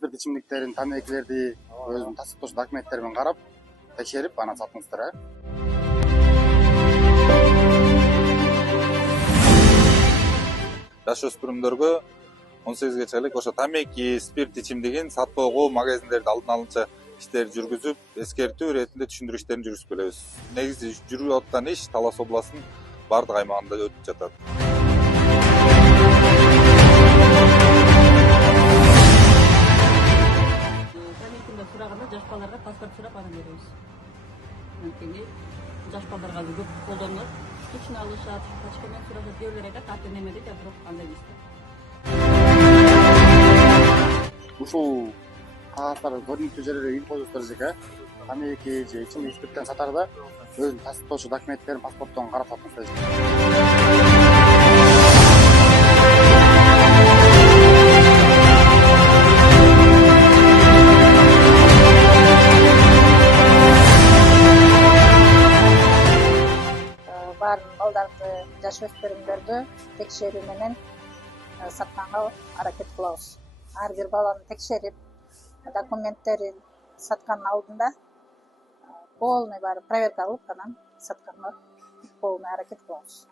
спирт ичимдиктерин, тамекилерди өзүнүн тастыктоочу документтери менен карап, текшерип анан сатыңыздар. Жашөспүрүмдөргө 18 чейинче ошо тамеки, спирт ичимдигин сатпоого магазиндерди алдын алынча иштерди жүргүзүп, эскертүү иретинде түшүндүрүү иштерин жүргүзүп келебиз. Негизи жүрүп аткан иш Талас областынын бардык аймагында өтүп жатат. Тамекинден сураганда жаш балдарга паспорт сурап анан беребиз. Анткени жаш балдарга көп колдонот. Кичине алышат, пачкамен сурашат, кээ бирлер айтат, аты неме дейт, бирок андай эмес. Ушул кагаздарды көрүнүктүү жерлерге үй коюңуздар экен. Тамеки же ичимдик спирттен сатарда өзүнүн тастыктоочу документтерин, паспортторун карап сатыңыздар. Баардык балдарды, жашөспүрүмдөрдү текшерүү менен сатканга аракет кылабыз. Ар бир баланы текшерип, документтерин саткандын алдында полный баары проверка кылып, анан сатканга полный аракет кылабыз.